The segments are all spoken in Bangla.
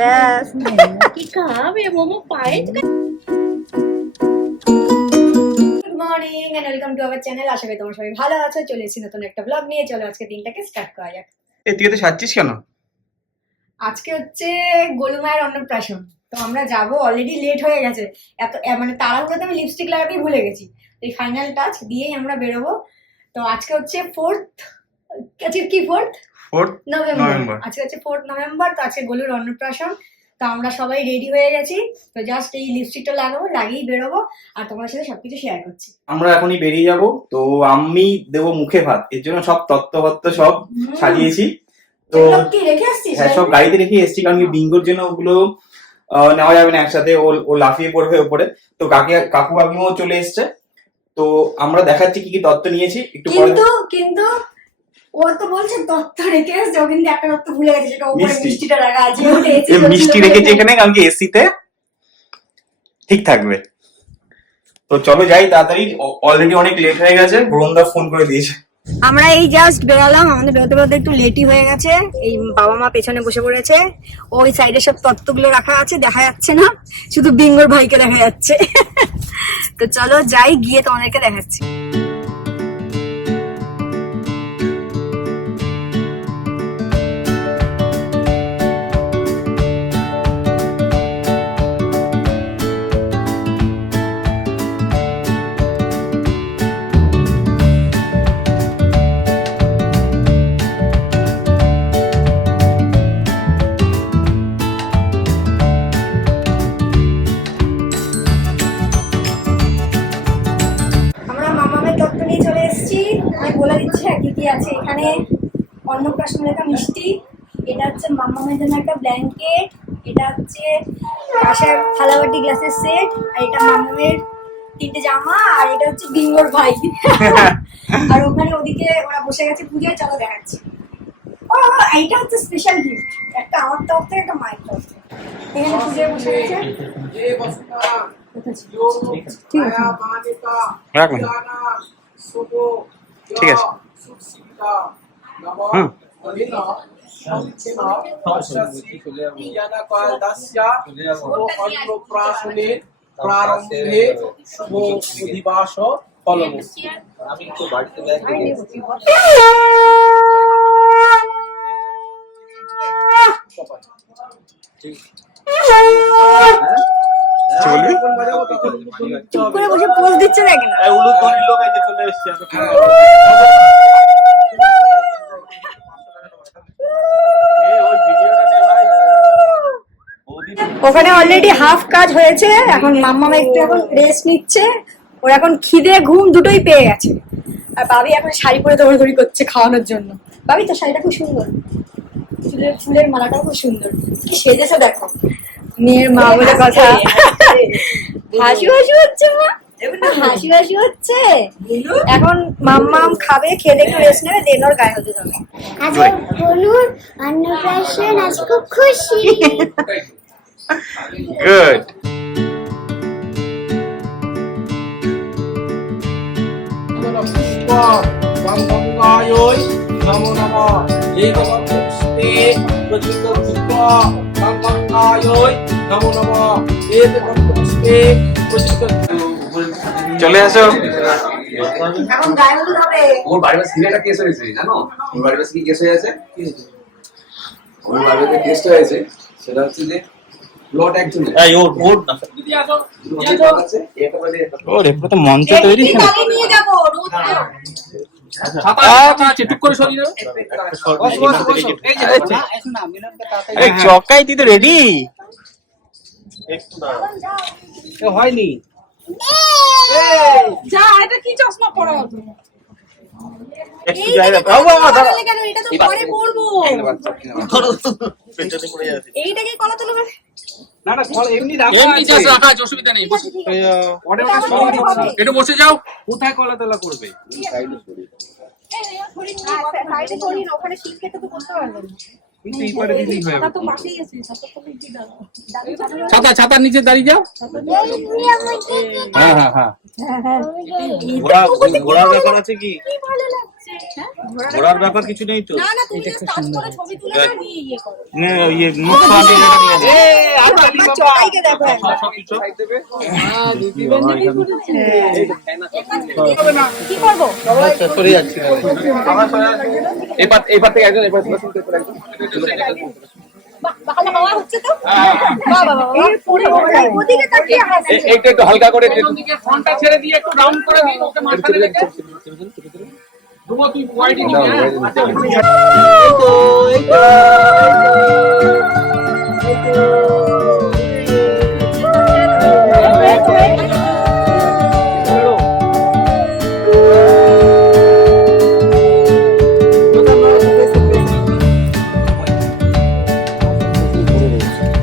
ব্যাস। কি খাবে মোমো পায়ে? Good morning and welcome to our channel. আশা করি তোমরা সবাই ভালো আছো। চলে এসেছি নতুন একটা ব্লগ নিয়ে। চলো আজকে দিনটাকে স্টার্ট করা যাক। তুই তো সাজছিস কেন? আজকে হচ্ছে গোলু মায়ের অন্নপ্রাশন, তো আমরা যাবো। অলরেডি লেট হয়ে গেছে, এত মানে তাড়াহুড়োতে আমি লিপস্টিক লাগাতেই ভুলে গেছি। এই ফাইনাল টাচ দিয়েই আমরা বেরোবো। তো আজকে হচ্ছে আজকে কি 4th নভেম্বর। আজকে হচ্ছে 4th নভেম্বর। তো আজকে গোলুর অন্নপ্রাশন। তো আমরা সবাই রেডি হয়ে গেছি। তো জাস্ট এই লিপস্টিকটা লাগাবো, লাগিয়েই বেরোবো আর তোমার সাথে সবকিছু শেয়ার করছি। আমরা এখনই বেরিয়ে যাব। তো আমি দেবো মুখে ভাত, এর জন্য সব তত্ত্ববত্ত সব সাজিয়েছি। তো কি রেখে আসছিস? হ্যাঁ, সব গাড়িতে রেখে এসেছি, কারণ কি বিঙ্গোর জন্য ওগুলো নেওয়া যাবে না একসাথে, ও লাফিয়ে পড়বে উপরে। তো কাকু কাকিমাও চলে এসছে। তো আমরা দেখাচ্ছি কি কি তত্ত্ব নিয়েছি একটু পরে। কিন্তু ও তো বলছে তত্ত্ব রেখে আসছে, ও কিন্তু একটা তত্ত্ব ভুলে গেছে, যেটা উপরে মিষ্টিটা রাখা আছে। মিষ্টি রেখেছি এখানে, কারণ কি এসিতে ঠিক থাকবে। তো চলো যাই তাড়াতাড়ি, অলরেডি অনেক লেট হয়ে গেছে, বরুণদা ফোন করে দিয়েছে। আমরা এই জাস্ট বেরালাম, আমাদের বেরোতে বেরোতে একটু লেটই হয়ে গেছে। এই বাবা মা পেছনে বসে পড়েছে, ওই সাইডে সব তত্ত্বগুলো রাখা আছে, দেখা যাচ্ছে না, শুধু বিঙ্গোর ভাইকে দেখা যাচ্ছে। তো চলো যাই, গিয়ে তোমাদেরকে দেখাচ্ছি। বলে দিচ্ছি কি কি আছে এখানে। অন্নপ্রাশনের একটা মিষ্টি, এটা হচ্ছে মামামের জন্য একটা ব্ল্যাঙ্কেট, এটা হচ্ছে কাঁসার থালাবাটি গ্লাসের সেট, আর এটা মামামের 3টে জামা, আর এটা হচ্ছে বিঙ্গোর ভাই। আর ওখানে ওদিকে ওরা বসে গেছে পুজোয়, চলো দেখাচ্ছি। ও এইটা হচ্ছে স্পেশাল গিফট, একটা আমার তরফ থেকে, একটা মায়ের তরফ থেকে। এখানে পুজোয় বসে গেছে। ঠিক আছে, ঠিক আছে। প্রারম্ভে শুভ অধিবাস ফলমস্তি। আমি তো বাড়িতে চুপ করে বসে পোজ দিচ্ছে না কেন? ওখানে অলরেডি হাফ কাজ হয়েছে, এখন মাম্মা একটু এখন রেস্ট নিচ্ছে। ওর এখন খিদে ঘুম দুটোই পেয়ে গেছে। আর বাবি এখন শাড়ি পরে দৌড়াদৌড়ি করছে খাওয়ানোর জন্য। বাবি তো শাড়িটা খুব সুন্দর, ফুলের মালাটাও খুব সুন্দর। কি সেজেছে দেখো, মেয়ের মা বলে কথা। হাসি হাসি হচ্ছে মা, হাসি হাসি হচ্ছে। এখন মাম্মাম খাবে, খেলে একটু রেস্ট নেবে, দেন ওর গায়ে হতে যাবে। আজকে বলুন অন্নপ্রাশন, আজ খুব খুশি। গুড। নমো নমঃ। এই পুষ্পে প্রচিত পুষ্প গঙ্গায় নমো নমঃ। এই পুষ্পে প্রচিত। চলে আসো। এখন গায়ে হতে হবে। ওর বাড়ির পাশে একটা কেস হয়েছে, জানো? ওর বাড়ির পাশে কি কেস হয়েছে? ওর বাড়িতে কেসটা হয়েছে, সেটা হচ্ছে যে প্লট একজনের। এই ওর না দিদি আসো, দিদি আছে এটা বলে এটা। ওরে পুরো তো মঞ্চ তৈরি না। তালে নিয়ে যাব রোদ। ছাতা আছে, টুক করে সরিয়ে দাও। আরে চকাই তুই তো রেডি। একটু না হয়নি। যা, এটা কি চশমা পরা হতো? একটু জায়গা দাও বাবা, দাঁড়া। কেন এটা তো পরে পরবো। এইটা কি কলা তুলবে? না না, এমনি রাখা আছে, অসুবিধা নেই। একটু বসে যাও। কোথায় কলা তোলা করবে? সাইডে সরিয়ে না, ওখানে শীত কেটে তো করতে পারবেন না। কিন্তু এই পারে দিলেই হবে। তো পাশেই আছে, ছাতা তো কি দাও। ছাতার নিচে দাঁড়িয়ে যাও। হ্যাঁ হ্যাঁ হ্যাঁ। ঘোড়ার ব্যাপার আছে কি? কি ভালো লাগছে। ঘোরার ব্যাপার কিছু নেই তো। না না, তুমি just touch করে ছবি তুলে নাও, নিয়ে ইয়ে করো। না, ইয়ে মুখ ফাঁটি আমার চড়াইকে দেখো একবার। কি করবো? সরে যাচ্ছি এবার থেকে একজন এবার শুনতে পারে একজন বাহ, ভালো হাওয়া হচ্ছে তো। বাহ বাহ বাহ, পুরো ওদিকে তাকিয়ে হাসছে। একটু হালকা করে দিকে ফ্রন্টটা ছেড়ে দিয়ে একটু রাউন্ড করে দিন ওকে মাঝখানে রেখে দুমো তুই ওয়াইড নিয়ে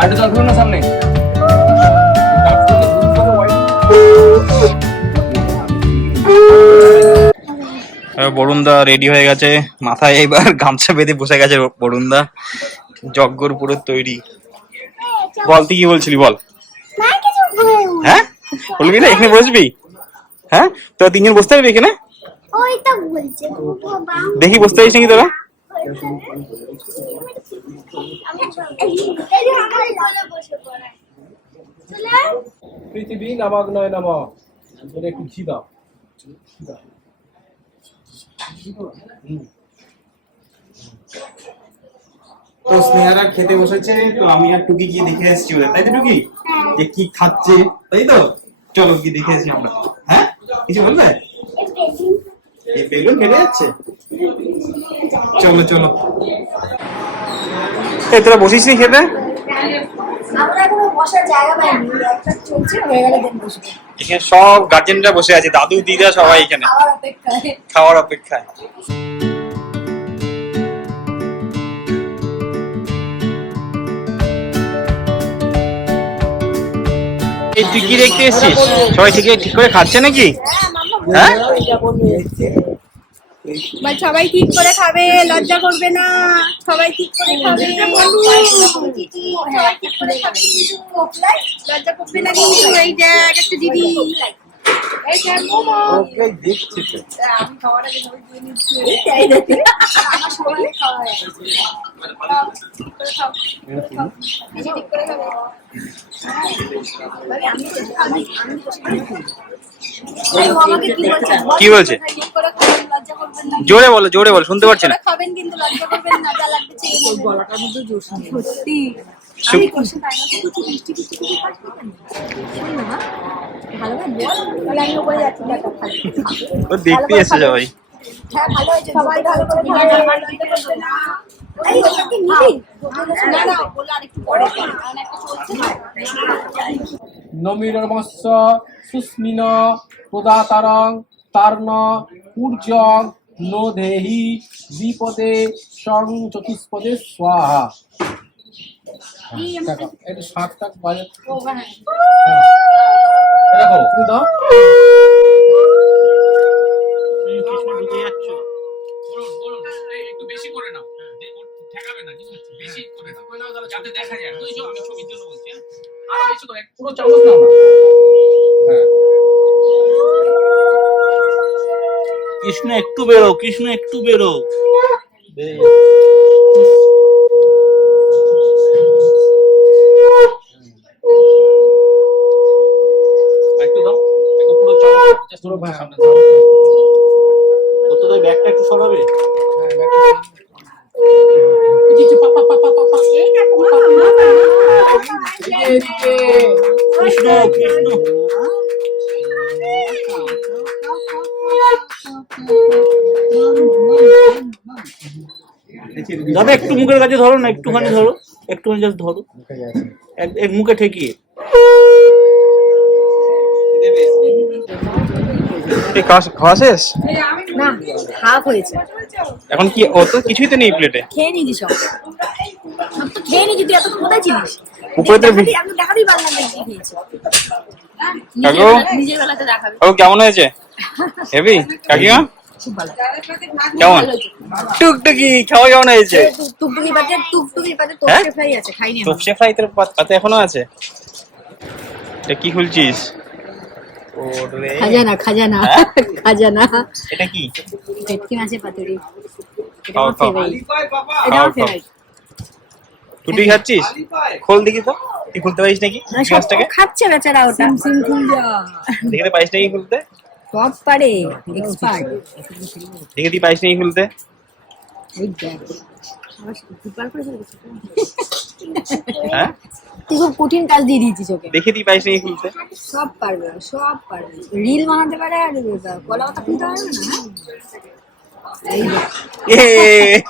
আর তো ধরুন না সামনে বরুণদা রেডি হয়ে গেছে, মাথায় এবার গামছা বেঁধে বসে গেছে বরুণদা, যজ্ঞর পুরো তৈরি। বল, তুই কি বলছিলি বল। না কিছু বলবো। হ্যাঁ বলবি না, এখানে বসবি? হ্যাঁ, তোরা তিনজন বসতে পারবি এখানে? ওই তো বলছে দেখি বসতে পারিস নাকি তোরা? পৃথিবী নামাগ্নয় নমঃ। এটা একটু ঘি দাও। তো স্নেহারা খেতে বসেছে, তো আমি আর টুকি গিয়ে দেখে এসেছি ওদের, তাই তো টুকি? যে কি খাচ্ছে, তাই তো? চলো কি দেখে এসেছি আমরা। হ্যাঁ, কিছু বলবে? এই বেলুন ফেটে যাচ্ছে, চলো চলো। এই তোরা বসিস নি খেতে? আমরা কোনো বসার জায়গা পাইনি, একটা চলছে, হয়ে গেলে দেন বসবো। এখানে সব গার্জেনরা বসে আছে, দাদু দিদা সবাই এখানে খাওয়ার অপেক্ষায়। খাওয়ার অপেক্ষায়। এই তুই কি দেখতে এসেছিস? সবাই ঠিক করে খাচ্ছে নাকি? হ্যাঁ, সবাই ঠিক করে খাবে, লজ্জা করবে না, সবাই ঠিক করে খাবে। সবাই ঠিক করে খাবে, লজ্জা করবে না কিন্তু। এই দেখ একটা দিদি, এই দেখ মোমো। আমি খাওয়ার আগে ধরে দিয়ে নিচ্ছি। এই দেখ, আমার সবাই খাওয়ায়। ঠিক করে খাও, ঠিক করে খাবে। কি বলছে? জোরে বলো, জোরে বলো, শুনতে পাচ্ছি না। খাবেন কিন্তু লজ্জা করবেন না, যা লাগবে চেয়ে নেবেন। গলাটা কিন্তু জোর সত্যি। আমি কোশ্চেন তাই না, কিছু মিষ্টি কিছু খাচ্ছি কেন? শোন না, ভালো না বল, তাহলে আমি উপরে যাচ্ছি, দেখো খালি। ও দেখতে এসেছে সবাই। হ্যাঁ ভালো হয়েছে, সবাই ভালো করে খাবে, লজ্জা করবে না। এই ওটা কি নিবি? না না, বলে আরেকটু পরে কারণ একটা চলছে না। নমিরমস্য সুস্মিন প্রদাতারং তার্ন ঊর্জং নো দেহি দ্বিপদে সং চতুষ্পদে স্বাহা। দেখো এটা শাকটাক বাজে দেখো তুমি দাও। একটু বেশি করে নাও, ঠেকাবে না, বেশি করে নাও যাতে দেখা যায়। আমি ছবির জন্য বলছি, আর বেশি করে পুরো চামচ নাও না। হ্যাঁ, কৃষ্ণ একটু বেরো, কৃষ্ণ একটু বেরো। একটু দাও, একটু পুরো চামচ পুরো সামনে দাও। তোদের ব্যাগটা একটু সরাবে। কৃষ্ণ কৃষ্ণ দাদা একটু মুখের কাছে ধরো না, একটুখানি ধরো, একটুখানি জাস্ট ধরো, এক মুখে ঠেকিয়ে। খাওয়া শেষ? না, হাফ হয়েছে। এখন কি অত কিছুই তো নেই প্লেটে? খেয়ে নিয়েছি সব তো খেয়ে নিয়েছি, তুই এতক্ষণ কোথায় ছিলিস? উপরে তো আমি দেখাতেই পারলাম না কি খেয়েছি। কাকু, নিজের বেলাতে দেখাবে। ও কেমন হয়েছে? হেভি কাকিমা খুব ভালো। কেমন? টুকটুকি খাওয়া কেমন হয়েছে? টুকটুকি পাতে হ্যাঁ? তোপসে ফ্রাই আছে, খাইনি আমি। তোপসে ফ্রাই তোর পাতে এখনো আছে? এটা কি খুলছিস? ওরে খাজানা খাজানা খাজানা। এটা কি? ভেটকি মাছের পাতুরি। এটা খাও, আমার খাও। ফেভারিট। এটা খাও, আমার খাও। ফেভারিট। তুই খাচ্ছিস? খোল দেখি তো, তুই খুলতে পারিস নাকি সব মাছটাকে? খাচ্ছে বেচারা ওটা। সিম খুল যা। দেখে পারিস নাকি খুলতে? সব পারে, এক্সপার্ট। দেখে তুই পারিস নাকি খুলতে? এই দেখ। আমার সুপার করে ফেলেছে। হ্যাঁ, তুই খুব কঠিন কাজ দিয়ে দিয়েছিস ওকে। দেখে তুই পারিস নাকি খুলতে? সব পারবে, সব পারবে। রিল বানাতে পারে আর কলা পাতা খুলতে পারবে না। এই দেখ।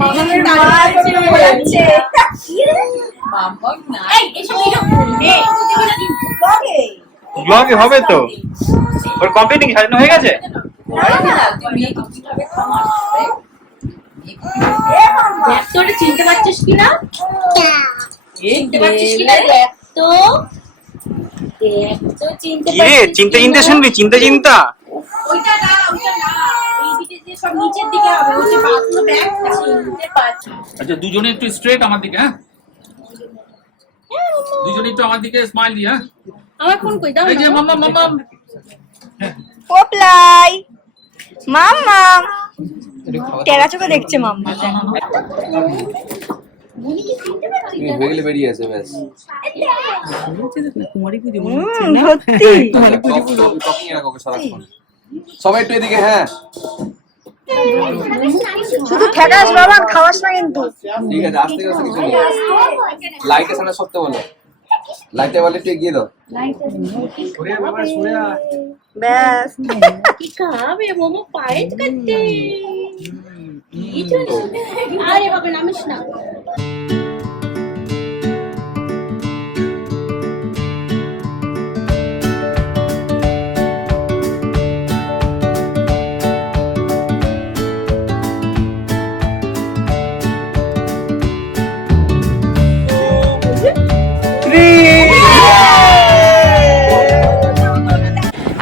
মামামের মা এখন ঘোরাচ্ছে। ব্লগে হবে তো। ওর কমপ্লিট সাজানো হয়ে গেছে? তোরে চিনতে পারছিস কিনা? চিনতে পারছিস কিনা? দেখ তো চিনতে কি রে, চিন্তা চিন্তা শুনবি? চিন্তা চিন্তা ওইটা না এইদিকে যে সব নিচের দিকে হবে ওই যে বাথরুম ব্যাগ চিনতে পারছিস। আচ্ছা দুজনে একটু স্ট্রেট আমার দিকে, হ্যাঁ দুজনে একটু আমার দিকে স্মাইল দিয়ে, হ্যাঁ আমার ফোন কই দাও এই যে মাম্মা মাম্মা পোপলাই মাম্মাম টেরা চোখে দেখছে মাম্মা। হয়ে গেলে বেরিয়ে আছে ব্যাস। সত্যি টকিং এ রাখো সারাক্ষণ। সবাই একটু এদিকে, হ্যাঁ শুধু ঠেকাস বাবা, খাওয়াস না কিন্তু। ঠিক আছে, আস্তে আস্তে কিছু নেই। লাইটের সামনে সরতে বলো, লাইটে বলে একটু এগিয়ে দাও। ব্যাস কি খাবে মোমো পায়েস করতে কি জানি আরে বাবা নামিস না।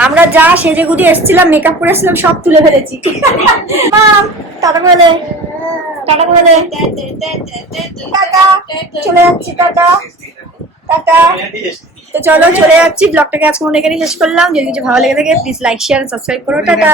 আমরা যা সেজে গুজে এসেছিলাম, মেকআপ করে এসেছিলাম, সব তুলে ফেলেছি। মাম টাটা করে দে, টাটা করে দে। টাটা, চলে যাচ্ছি, টাটা টাটা। তো চলো চলে যাচ্ছি, ব্লগটাকে আজকে মনে এখানে শেষ করলাম। যদি কিছু ভালো লেগে থাকে প্লিজ লাইক শেয়ার সাবস্ক্রাইব করো। টাটা।